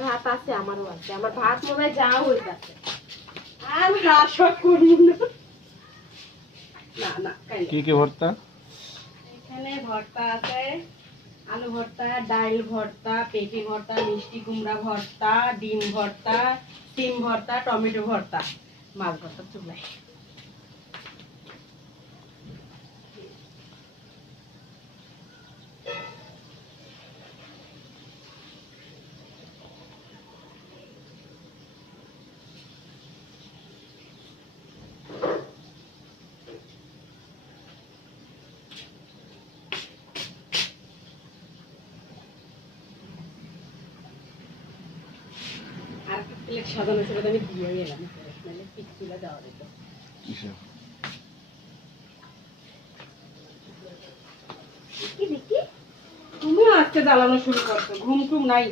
ভাত আছে আমারও আছে আমার ভাত আর করি না না কি কি ভর্তা? ভর্তা আছে, আলু ভর্তা, ডাইল ভর্তা পেটি ভর্তা, মিষ্টি কুমড়া ভর্তা, ডিম ভর্তা, সিম ভর্তা, টমেটো ভর্তা। মাছ ভর্তা চুলাই সাজানো ছিল আমি দিয়ে এলাম। মানে নাহলে দেওয়া যেত আচ্ছা। তুমিও আজকে জ্বালানো শুরু করছ ঘুম টুম নাই।